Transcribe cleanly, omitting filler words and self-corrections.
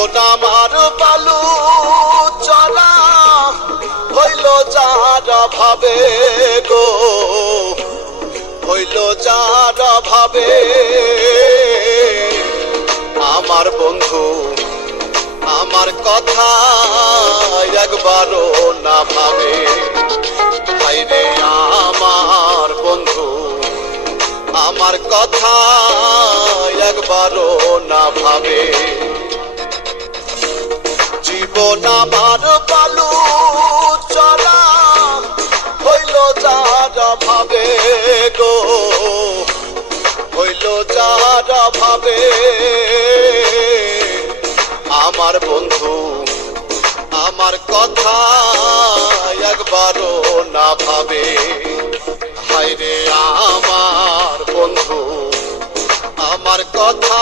জীবন আমার বালু চরা হইল যার ভাবে গো, হইল যার ভাবে। আমার বন্ধু আমার কথা একবারও না ভাবে। হায়রে আমার বন্ধু আমার কথা একবারও না ভাবে। জীবন আমার বালু চরা হইল যার ভাবে গো, হইল যার ভাবে। আমার বন্ধু আমার কথা একবারও না ভাবে। হায়রে আমার বন্ধু আমার কথা